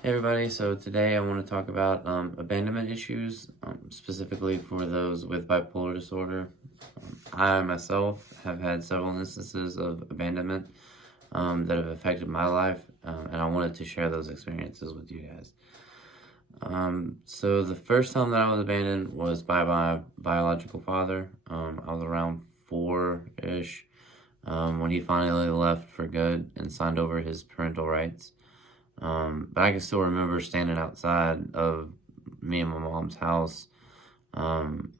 Hey everybody, so today I want to talk about abandonment issues, specifically for those with bipolar disorder. I myself have had several instances of abandonment that have affected my life, and I wanted to share those experiences with you guys. So the first time that I was abandoned was by my biological father. I was around four-ish when he finally left for good and signed over his parental rights. But I can still remember standing outside of me and my mom's house, um,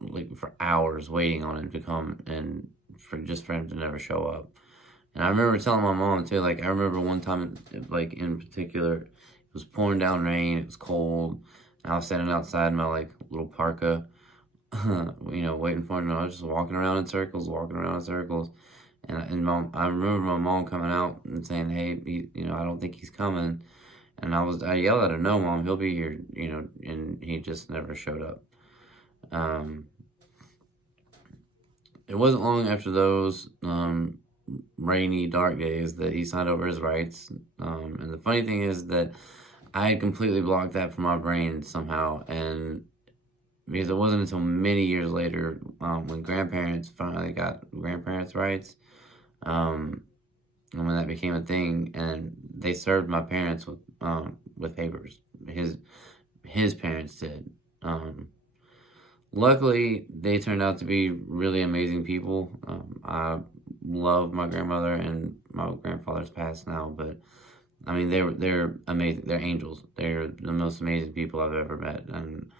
like for hours waiting on him to come and for him to never show up. And I remember telling my mom too, like I remember one time, like in particular, it was pouring down rain, it was cold, and I was standing outside in my like little parka, waiting for him, and I was just walking around in circles, walking around in circles. I remember my mom coming out and saying, "Hey, I don't think he's coming." And I yelled at her, "No, mom, he'll be here," and he just never showed up. Um, it wasn't long after those rainy, dark days that he signed over his rights. And the funny thing is that I had completely blocked that from my brain somehow, and because it wasn't until many years later, when grandparents finally got grandparents' rights, um, and when that became a thing, and they served my parents with papers. His parents did. Luckily, they turned out to be really amazing people. I love my grandmother, and my grandfather's passed now, but I mean they're amazing. They're angels. They're the most amazing people I've ever met, and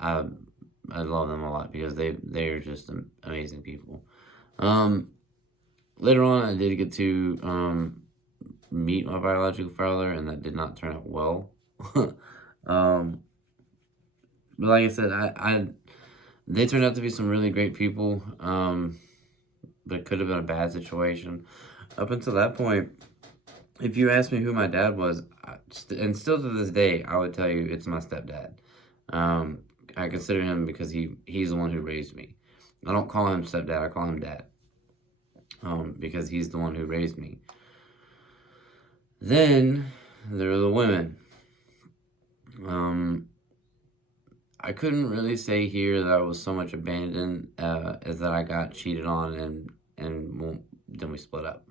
I I love them a lot because they're just amazing people. Um, Later on, I did get to meet my biological father, and that did not turn out well. um, but like I said, they turned out to be some really great people. But it could have been a bad situation. Up until that point, if you asked me who my dad was, and still to this day, I would tell you it's my stepdad. Um, I consider him because he's the one who raised me. I don't call him stepdad. I call him dad. Because he's the one who raised me. Then there are the women. Um, I couldn't really say here that I was so much abandoned as that I got cheated on and then we split up.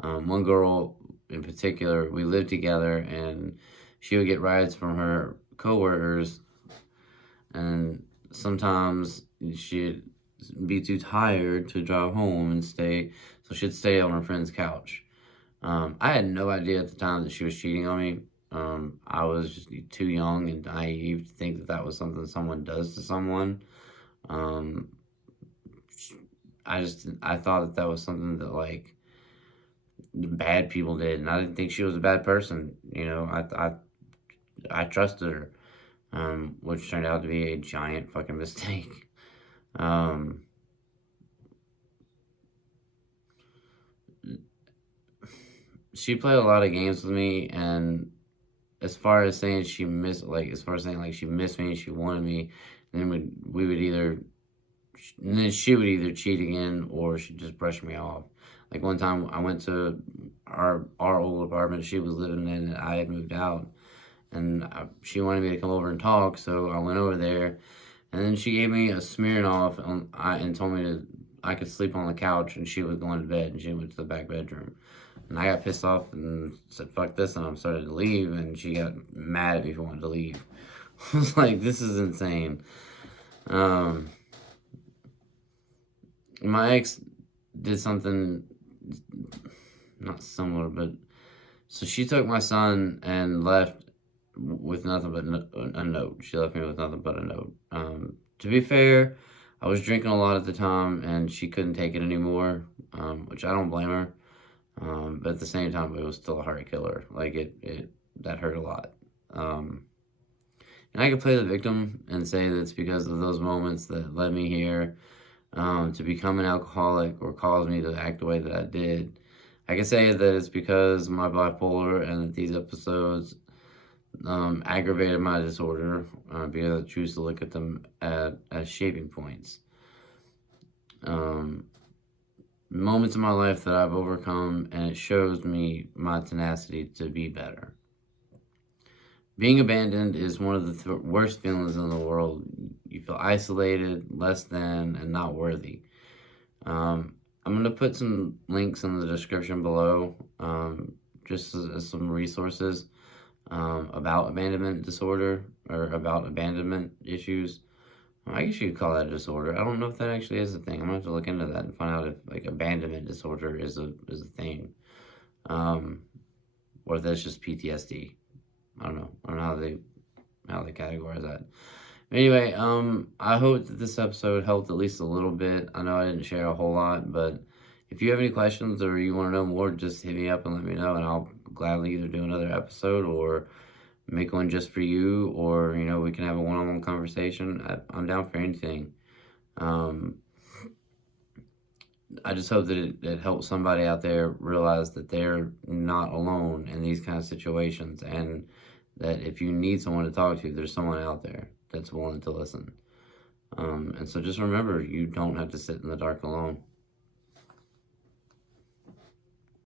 One girl in particular, we lived together and she would get rides from her coworkers, and sometimes she'd be too tired to drive home and stay, so she'd stay on her friend's couch. I had no idea at the time that she was cheating on me. I was just too young and naive to think that that was something someone does to someone. Um, I thought that that was something that like bad people did, and I didn't think she was a bad person. I trusted her, which turned out to be a giant fucking mistake. Um, she played a lot of games with me, and as far as saying as far as saying like she missed me, she wanted me, then we would either, and then she would either cheat again or she'd just brush me off. Like one time, I went to our old apartment she was living in, and I had moved out, and she wanted me to come over and talk, so I went over there, and then she gave me a Smirnoff and told me to I could sleep on the couch, and she was going to bed, and she went to the back bedroom. And I got pissed off and said, "Fuck this," and I started to leave, and she got mad at me for wanting to leave. I was like, this is insane. Um, my ex did something not similar, but so she took my son and left with nothing but a note. She left me with nothing but a note. To be fair, I was drinking a lot at the time, and she couldn't take it anymore, which I don't blame her. But at the same time, it was still a heart killer. Like that hurt a lot. And I could play the victim and say that it's because of those moments that led me here, to become an alcoholic or caused me to act the way that I did. I can say that it's because of my bipolar and that these episodes aggravated my disorder, because I choose to look at them as shaping points. Moments in my life that I've overcome, and it shows me my tenacity to be better. Being abandoned is one of the worst feelings in the world. You feel isolated, less than, and not worthy. I'm going to put some links in the description below, just as some resources about abandonment disorder or about abandonment issues. I guess you could call that a disorder. I don't know if that actually is a thing. I'm gonna have to look into that and find out if like abandonment disorder is a thing, or if that's just PTSD. I don't know. I don't know how they categorize that. Anyway, I hope that this episode helped at least a little bit. I know I didn't share a whole lot, but if you have any questions or you want to know more, just hit me up and let me know, and I'll gladly either do another episode or make one just for you, or we can have a one-on-one conversation. I'm down for anything. I just hope that it helps somebody out there realize that they're not alone in these kind of situations, and that if you need someone to talk to, there's someone out there that's willing to listen. And so just remember, you don't have to sit in the dark alone.